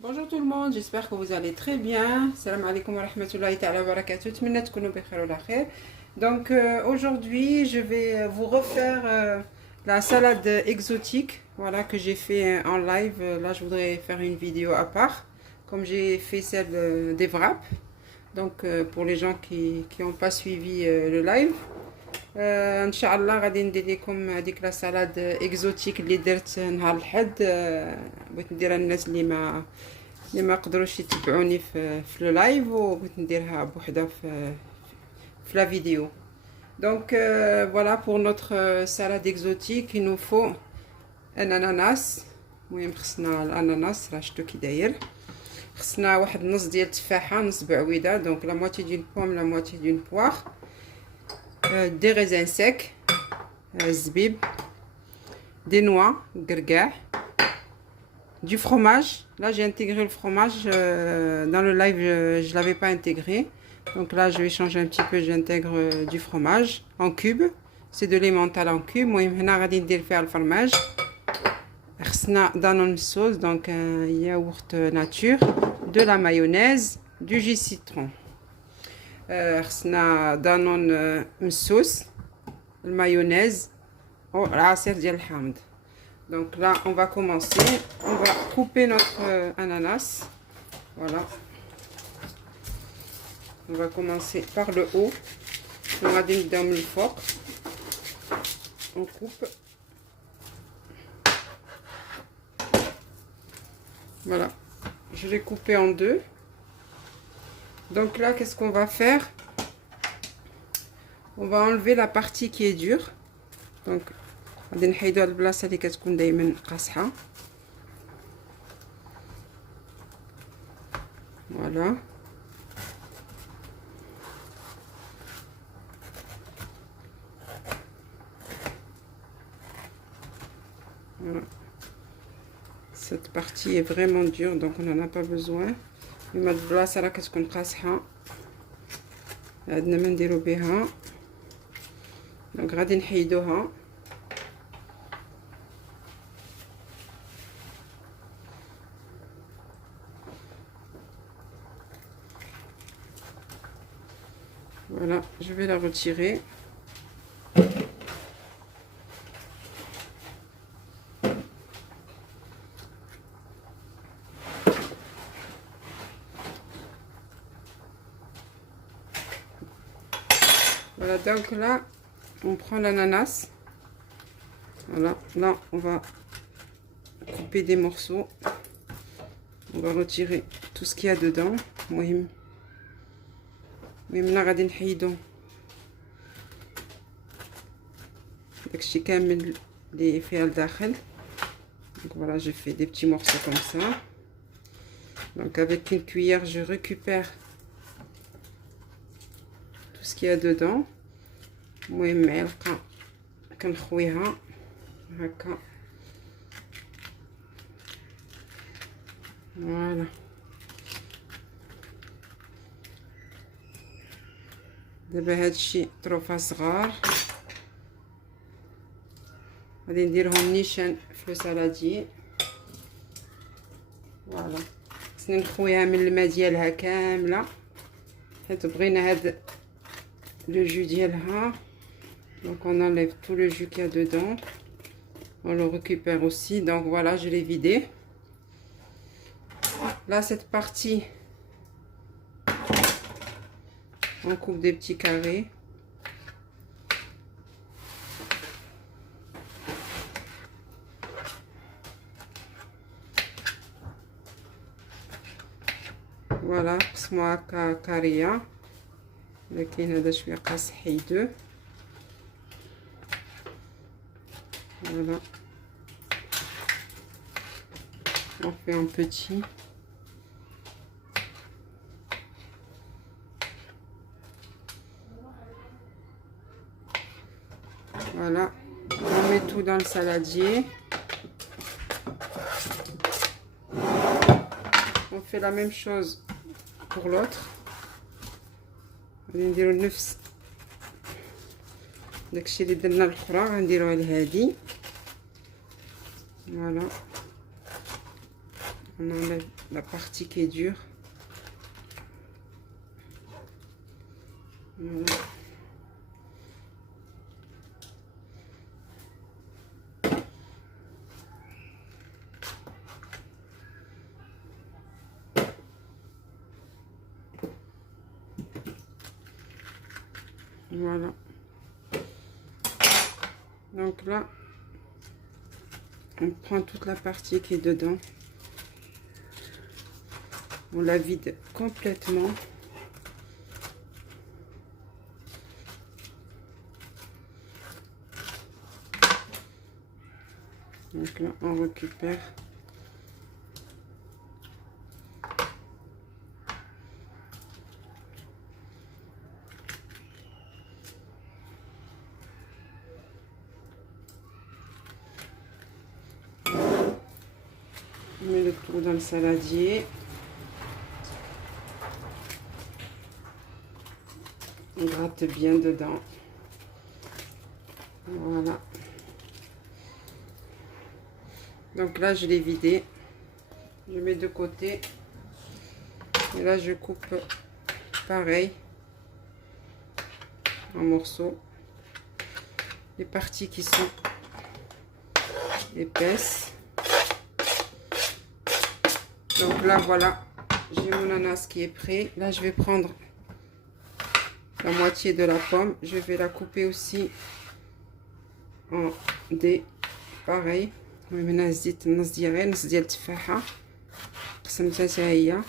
Bonjour tout le monde, j'espère que vous allez très bien. Salam alaikum wa rahmatullahi ta'ala wa barakatuh. Tmina tkounou bi khair wa la khair. Donc aujourd'hui, je vais vous refaire la salade exotique, voilà, que j'ai fait en live. Là, je voudrais faire une vidéo à part, comme j'ai fait celle des wraps. Donc pour les gens qui n'ont pas suivi le live. ان شاء الله غادي ندير لكم هذيك لا سالاد اكزوتيك اللي درت نهار الحد. بغيت نديرها للناس اللي ما قدروش يتبعوني في لو لايف، وبغيت نديرها بوحدها في لا فيديو. دونك فوالا بور نوتر سالاد اكزوتيك il nous faut ان اناناس. المهم خصنا الاناناس، راه شفتو كي داير. خصنا واحد نص ديال التفاحه، نص بعويده، دونك لا موتي دون بوم لا موتي دون بوار. Des raisins secs, zbib, des noix, grgah, du fromage. Là, j'ai intégré le fromage. Dans le live, je ne l'avais pas intégré. Donc là, je vais changer un petit peu. J'intègre du fromage en cube. C'est de l'emmental en cube. Moi, je vais faire le fromage. Dans une sauce, donc un yaourt nature, de la mayonnaise, du jus citron. خصنا دانون مسوس، المايونيز والعصير ديال الحامض. Donc là on va commencer, on va couper notre ananas. Voilà, on va commencer par le haut. On va نبداو من الفوق. On coupe. Voilà, je l'ai coupé en deux. Donc là, qu'est-ce qu'on va faire? On va enlever la partie qui est dure. Donc, غادي نحيدو هاد البلاصه اللي كتكون دائما قاصحه. Voilà. Voilà. Cette partie est vraiment dure, donc on n'en a pas besoin. هاد البلاصه راه كتكون قاصحه، عندنا ما نديرو بها. دونك غادي نحيدوها. Voilà, je vais la retirer. Voilà, donc là, on prend l'ananas. Voilà, là, on va couper des morceaux. On va retirer tout ce qu'il y a dedans. مهم لا غادي نحيدو داكشي كامل اللي فيها لداخل. Donc voilà, je fais des petits morceaux comme ça. Donc avec une cuillère, je récupère tout ce qu'il y a dedans. المهم معلقه كنخويها هكا. فوالا، دابا هادشي طروفه صغار غادي نديرهم نيشان في سالادي. فوالا، خصني نخويها من الماء ديالها كامله، حيت بغينا هاد le jus ديالها. Donc on enlève tout le jus qu'il y a dedans, on le récupère aussi. Donc voilà, je l'ai vidé. Là, cette partie, on coupe des petits carrés. Voilà, قسموها كاريه، لكن هذا شويه قاصح حيدوه. Voilà, on fait un petit. Voilà, on met tout dans le saladier. On fait la même chose pour l'autre. غادي نديرو نفس داكشي اللي درنا الاخرى غنديروها لهادي. فوالا، On enlève la partie qui est dure. Voilà. Voilà. Donc là, on prend toute la partie qui est dedans. On la vide complètement. Donc là, on récupère. On met le tout dans le saladier. On gratte bien dedans. Voilà. Donc là, je l'ai vidé. Je mets de côté. Et là, je coupe pareil en morceaux. Les parties qui sont épaisses. Donc là, voilà. J'ai mon ananas qui est prêt. Là, je vais prendre la moitié de la pomme. Je vais la couper aussi en dés. Pareil. ومن زيت النص ديال نص ديال التفاحه قسمتها حتى هي.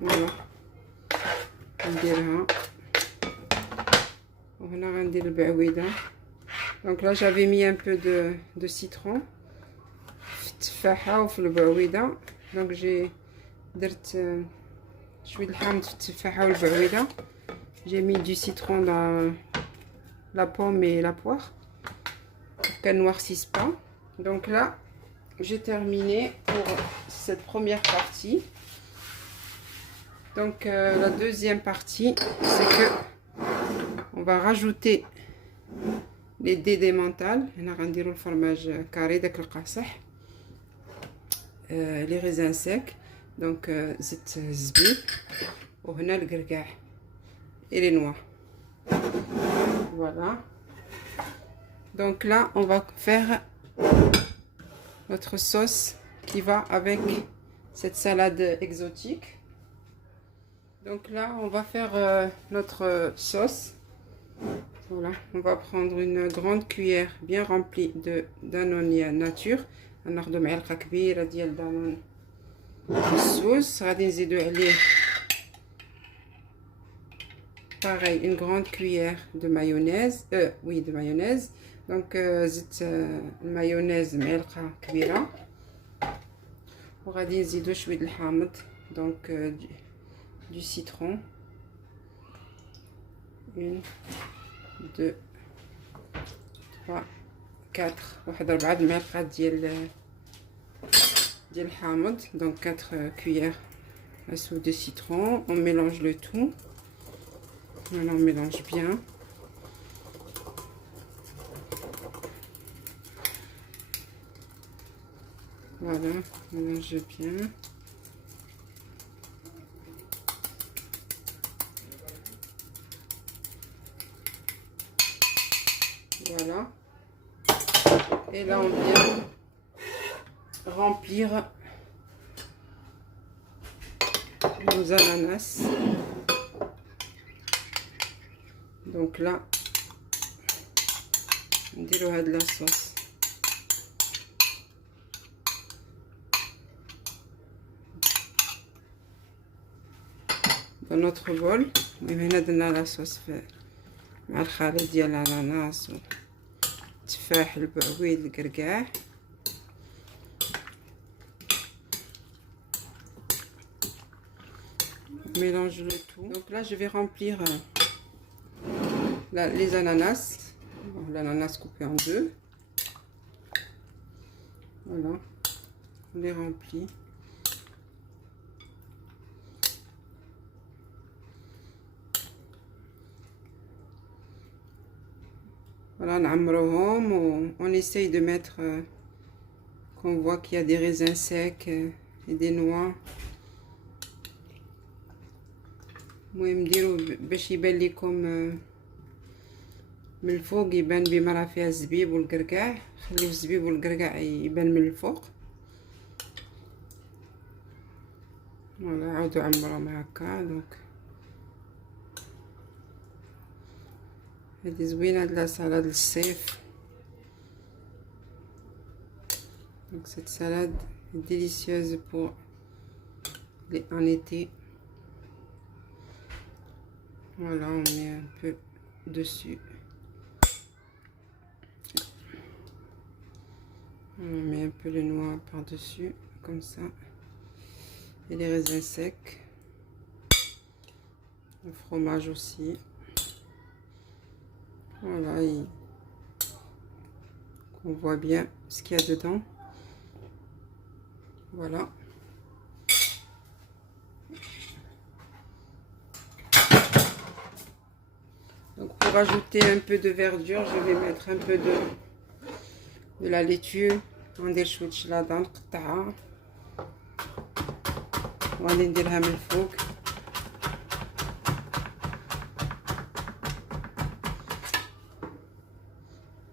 فوالا نديرها وهنا غندير البعويده. دونك لا جافي مي ان بو دو سيترون في التفاحه وفي البعويده. دونك جي درت شويه الحامض في التفاحه والبعويده. J'ai mis du citron dans la pomme et la poire pour qu'elle ne noircisse pas. Donc là, j'ai terminé pour cette première partie. Donc la deuxième partie, c'est que on va rajouter les dés d'emmental. On va rendre le fromage carré داك القاصح, les raisins secs. Donc زيت الزبيب وهنا القرقاع et les noix. Voilà. Donc là, on va faire notre sauce qui va avec cette salade exotique. Donc là, on va faire notre sauce. Voilà, on va prendre une grande cuillère bien remplie de Danone nature. ناخذ معلقه كبيره ديال دانون السوس. غادي نزيدو عليه pareil une grande cuillère de mayonnaise. Oui, de mayonnaise. Donc زدت المايونيز معلقه كبيره. وغادي نزيدو شويه الحامض. Donc du citron. 1 2 3 4 واحد 4 المعلقات ديال الحامض. Donc 4 cuillères à soupe de citron. On mélange le tout. Voilà, on mélange bien. Voilà, on mélange bien. Voilà. Et là, on vient remplir nos ananas. Donc là, on déroule de la sauce. Dans notre bol, on met la sauce مع الخليط ديال الاناناس والتفاح البعويد القرقاع. Mélange le tout. Donc là, je vais remplir les ananas. L'ananas coupé en deux. Voilà, on les remplit. Voilà, نعمروهم on essaye de mettre qu'on voit qu'il y a des raisins secs et des noix. المهم ديروا باش يبان لكم من الفوق، يبان بما راه فيها الزبيب والقرقاع. خليو الزبيب والقرقاع يبان من الفوق. فوالا عاودوا عمروهم هكا. دونك هادي زوينه هاد لا سالاد للصيف. Donc cette salade est délicieuse pour les en été. Voilà, on met un peu dessus. On met un peu les noix par-dessus, comme ça. Et les raisins secs. Le fromage aussi. Voilà, on voit bien ce qu'il y a dedans. Voilà. Donc pour ajouter un peu de verdure, je vais mettre un peu de la laitue. ندير شويه شلاضه نقطعها وغادي نديرها من الفوق.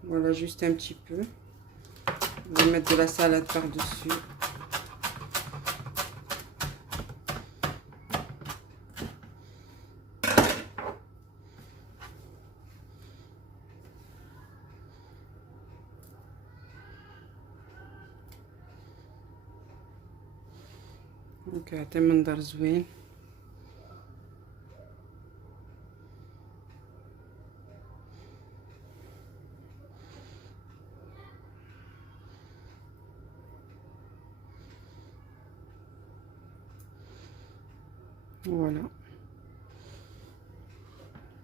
Voilà, juste un petit peu. Je vais mettre de la salade par-dessus. Donc, يعطي منظر زوين. Voilà.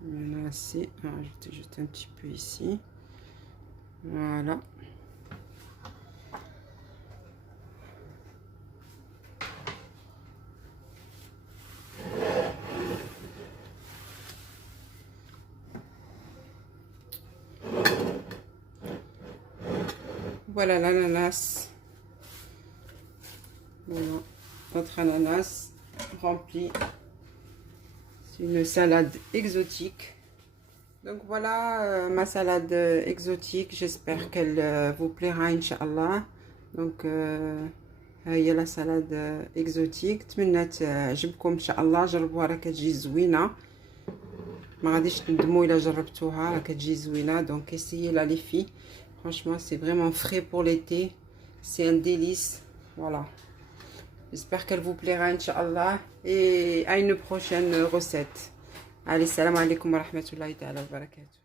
Il y en a assez. Je vais jeter un petit peu ici. Voilà. Voilà l'ananas. Voilà, notre ananas rempli. C'est une salade exotique. Donc voilà ma salade exotique. J'espère qu'elle vous plaira, Inch'Allah. Donc هي la salade exotique. نتمنى تعجبكم إن شاء الله. جربوها راه كتجي زوينة، ما غاديش تندموا الا جربتوها، راه كتجي زوينة. Donc essayez la les filles. Franchement, c'est vraiment frais pour l'été. C'est un délice. Voilà. J'espère qu'elle vous plaira, Inch'Allah. Et à une prochaine recette. Allez, salam alaikum wa rahmatullahi ta'ala wa barakatuh.